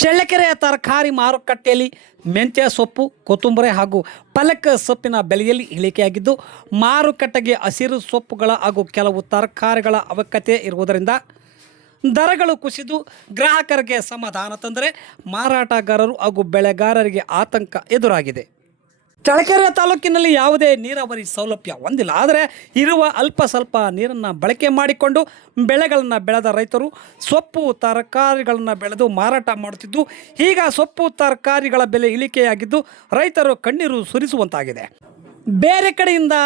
ಚಳ್ಳಕೆರೆಯ ತರಕಾರಿ ಮಾರುಕಟ್ಟೆಯಲ್ಲಿ ಮೆಂತ್ಯ ಸೊಪ್ಪು, ಕೊತ್ತಂಬರಿ ಹಾಗೂ ಪಾಲಕ್ ಸೊಪ್ಪಿನ ಬೆಲೆಯಲ್ಲಿ ಇಳಿಕೆಯಾಗಿದ್ದು, ಮಾರುಕಟ್ಟೆಗೆ ಹಸಿರು ಸೊಪ್ಪುಗಳ ಹಾಗೂ ಕೆಲವು ತರಕಾರಿಗಳ ಅವಶ್ಯಕತೆ ಇರುವುದರಿಂದ ದರಗಳು ಕುಸಿದು ಗ್ರಾಹಕರಿಗೆ ಸಮಾಧಾನ ತಂದರೆ ಮಾರಾಟಗಾರರು ಹಾಗೂ ಬೆಳೆಗಾರರಿಗೆ ಆತಂಕ ಎದುರಾಗಿದೆ. ಚಳ್ಳಕೆರೆ ತಾಲೂಕಿನಲ್ಲಿ ಯಾವುದೇ ನೀರಾವರಿ ಸೌಲಭ್ಯ ಹೊಂದಿಲ್ಲ. ಆದರೆ ಇರುವ ಅಲ್ಪ ಸ್ವಲ್ಪ ನೀರನ್ನು ಬಳಕೆ ಮಾಡಿಕೊಂಡು ಬೆಳೆಗಳನ್ನು ಬೆಳೆದ ರೈತರು ಸೊಪ್ಪು ತರಕಾರಿಗಳನ್ನು ಬೆಳೆದು ಮಾರಾಟ ಮಾಡುತ್ತಿದ್ದು, ಈಗ ಸೊಪ್ಪು ತರಕಾರಿಗಳ ಬೆಲೆ ಇಳಿಕೆಯಾಗಿದ್ದು ರೈತರು ಕಣ್ಣೀರು ಸುರಿಸುವಂತಾಗಿದೆ. ಬೇರೆ ಕಡೆಯಿಂದ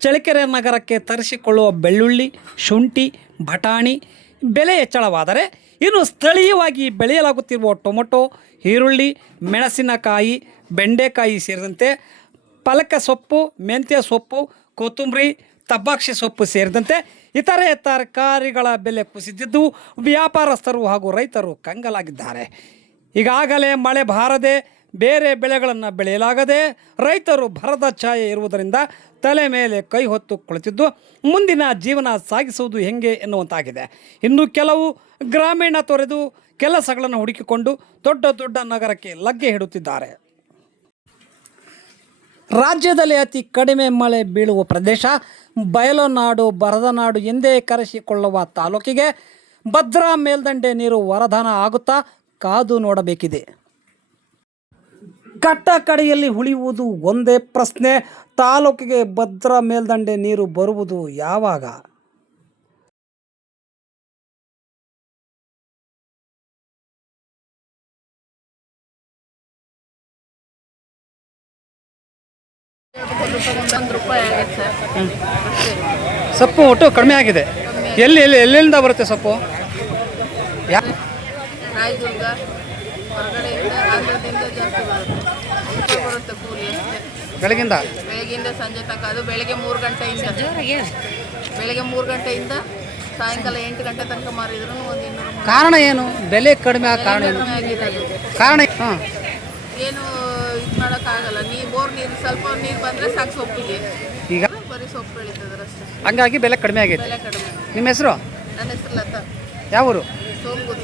ಚಳ್ಳಕೆರೆ ನಗರಕ್ಕೆ ತರಿಸಿಕೊಳ್ಳುವ ಬೆಳ್ಳುಳ್ಳಿ, ಶುಂಠಿ, ಬಟಾಣಿ ಬೆಲೆ ಹೆಚ್ಚಳವಾದರೆ, ಇನ್ನು ಸ್ಥಳೀಯವಾಗಿ ಬೆಳೆಯಲಾಗುತ್ತಿರುವ ಟೊಮೊಟೊ, ಈರುಳ್ಳಿ, ಮೆಣಸಿನಕಾಯಿ, ಬೆಂಡೆಕಾಯಿ ಸೇರಿದಂತೆ ಪಾಲಕ್ ಸೊಪ್ಪು, ಮೆಂತ್ಯ ಸೊಪ್ಪು, ಕೊತ್ತಂಬರಿ, ತಬ್ಬಾಕ್ಷಿ ಸೊಪ್ಪು ಸೇರಿದಂತೆ ಇತರೆ ತರಕಾರಿಗಳ ಬೆಲೆ ಕುಸಿದಿದ್ದು ವ್ಯಾಪಾರಸ್ಥರು ಹಾಗೂ ರೈತರು ಕಂಗಾಲಾಗಿದ್ದಾರೆ. ಈಗಾಗಲೇ ಮಳೆ ಬಾರದೆ ಬೇರೆ ಬೆಳೆಗಳನ್ನು ಬೆಳೆಯಲಾಗದೆ ರೈತರು ಬರದ ಛಾಯೆ ಇರುವುದರಿಂದ ತಲೆ ಮೇಲೆ ಕೈ ಹೊತ್ತು ಕುಳಿತಿದ್ದು ಮುಂದಿನ ಜೀವನ ಸಾಗಿಸುವುದು ಹೆಂಗೆ ಎನ್ನುವಂತಾಗಿದೆ. ಇನ್ನು ಕೆಲವು ಗ್ರಾಮೀಣ ತೊರೆದು ಕೆಲಸಗಳನ್ನು ಹುಡುಕಿಕೊಂಡು ದೊಡ್ಡ ದೊಡ್ಡ ನಗರಕ್ಕೆ ಲಗ್ಗೆ ಇಡುತ್ತಿದ್ದಾರೆ. ರಾಜ್ಯದಲ್ಲಿ ಅತಿ ಕಡಿಮೆ ಮಳೆ ಬೀಳುವ ಪ್ರದೇಶ ಬಯಲುನಾಡು, ಬರದ ನಾಡು ಎಂದೇ ಕರೆಸಿಕೊಳ್ಳುವ ತಾಲೂಕಿಗೆ ಭದ್ರಾ ಮೇಲ್ದಂಡೆ ನೀರು ವರದಾನ ಆಗುತ್ತಾ ಕಾದು ನೋಡಬೇಕಿದೆ. ಕಟ್ಟ ಕಡೆಯಲ್ಲಿ ಉಳಿಯುವುದು ಒಂದೇ ಪ್ರಶ್ನೆ, ತಾಲೂಕಿಗೆ ಭದ್ರಾ ಮೇಲ್ದಂಡೆ ನೀರು ಬರುವುದು ಯಾವಾಗ? ಸೊಪ್ಪು ಒಟ್ಟು ಕಡಿಮೆ ಆಗಿದೆ. ಎಲ್ಲಿಂದ ಬರುತ್ತೆ ಸೊಪ್ಪು? ರಾಯದುರ್ಗ ಹೊರಗಡೆಯಿಂದ ಆಂಧ್ರದಿಂದ ಜಾಸ್ತಿ ಬರುತ್ತೆ ಕೂಲಿ ಅಷ್ಟೇ. ಬೆಳಗ್ಗಿಂದ ಸಂಜೆ ತನಕ. ಅದು ಬೆಳಗ್ಗೆ 3 ಗಂಟೆಯಿಂದ ಸಾಯಂಕಾಲ 8 ಗಂಟೆ ತನಕ ಮಾರಿದ್ರು ಒಂದು 200. ಕಾರಣ ಏನು? ಬೆಲೆ ಕಡಿಮೆ ಕಾರಣ ಏನು? ಕಾರಣ ಏನು ಇದು ಮಾಡೋಕ್ಕಾಗಲ್ಲ. ಬೋರ್ ನೀರು ಸ್ವಲ್ಪ ನೀರು ಬಂದರೆ ಸಾಕು ಸೊಪ್ಪಿಗೆ. ಈಗ ಬರೀ ಸೊಪ್ಪು ಬೆಳೀತದ್ರೆ ಅಷ್ಟೇ. ಹಂಗಾಗಿ ಬೆಲೆ ಕಡಿಮೆ ಆಗೈತೆ. ಬೆಲೆ ಕಡಿಮೆ. ನಿಮ್ಮ ಹೆಸರು? ನನ್ನ ಹೆಸರು ಲತಾ. ಯಾವ ಊರು? ಸೋಮಗುರಿ.